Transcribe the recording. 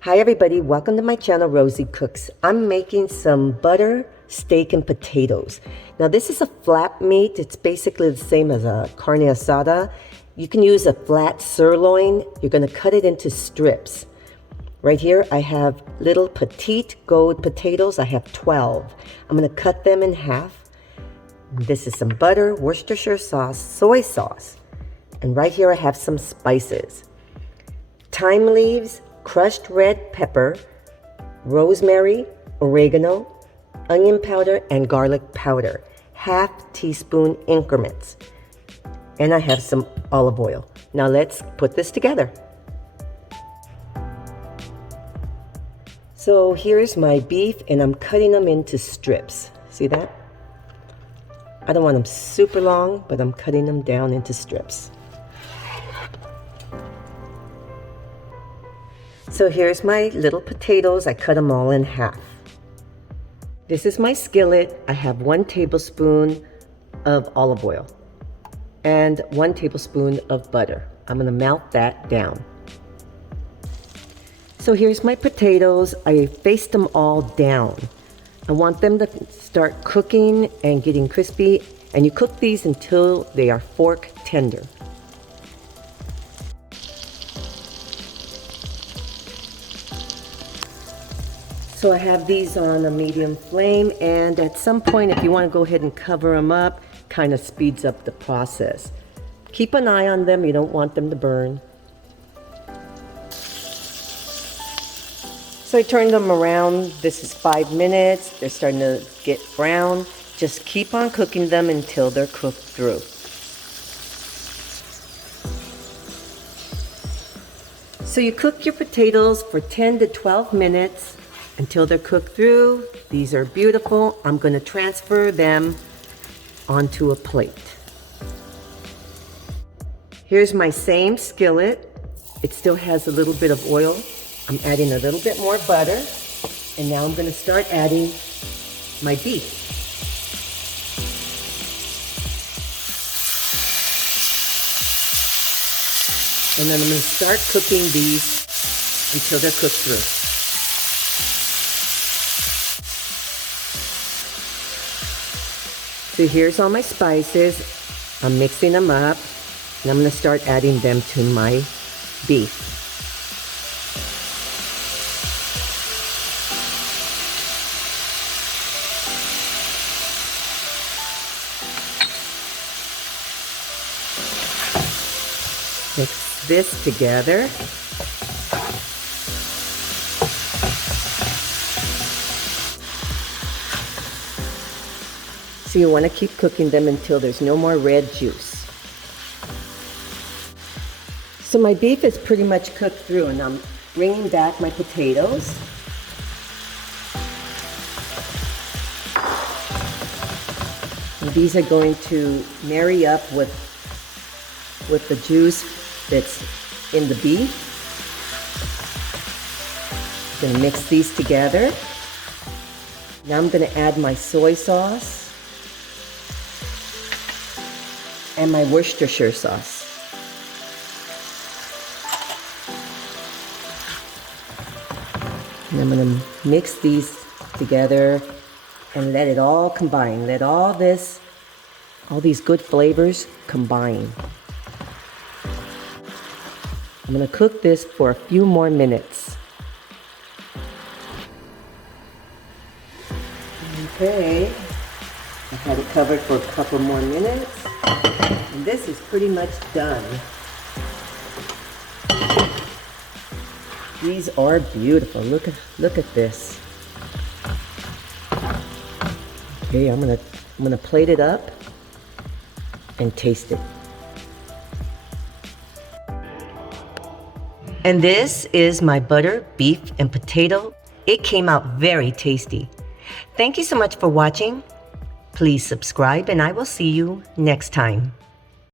Hi everybody, welcome to my channel, Rosie Cooks. I'm making some butter, steak, and potatoes. Now this is a flat meat. It's basically the same as a carne asada. You can use a flat sirloin. You're gonna cut it into strips. Right here I have little petite gold potatoes. I have 12. I'm gonna cut them in half. This is some butter, Worcestershire sauce, soy sauce. And right here I have some spices. Thyme leaves, crushed red pepper, rosemary, oregano, onion powder, and garlic powder, half teaspoon increments. And I have some olive oil. Now let's put this together. So here's my beef, and I'm cutting them into strips. See that? I don't want them super long, but I'm cutting them down into strips. So here's my little potatoes. I cut them all in half. This is my skillet. I have 1 tablespoon of olive oil and 1 tablespoon of butter. I'm gonna melt that down. So here's my potatoes. I faced them all down. I want them to start cooking and getting crispy, and you cook these until they are fork tender. So I have these on a medium flame, and at some point if you want to go ahead and cover them up, kind of speeds up the process. Keep an eye on them, you don't want them to burn. So I turned them around. This is 5 minutes. They're starting to get brown. Just keep on cooking them until they're cooked through. So you cook your potatoes for 10 to 12 minutes until they're cooked through. These are beautiful. I'm going to transfer them onto a plate. Here's my same skillet. It still has a little bit of oil. I'm adding a little bit more butter, and now I'm going to start adding my beef. And then I'm going to start cooking these until they're cooked through. So here's all my spices. I'm mixing them up, and I'm going to start adding them to my beef. Mix this together. So you want to keep cooking them until there's no more red juice. So my beef is pretty much cooked through, and I'm bringing back my potatoes. And these are going to marry up with the juice that's in the beef. I'm going to mix these together. Now I'm going to add my soy sauce and my Worcestershire sauce. And I'm going to mix these together and let it all combine. Let all these good flavors combine. I'm going to cook this for a few more minutes. Okay, I've had it covered for a couple more minutes, and this is pretty much done. These are beautiful. Look at this. Okay, I'm gonna plate it up and taste it. And this is my butter, beef, and potato. It came out very tasty. Thank you so much for watching. Please subscribe, and I will see you next time.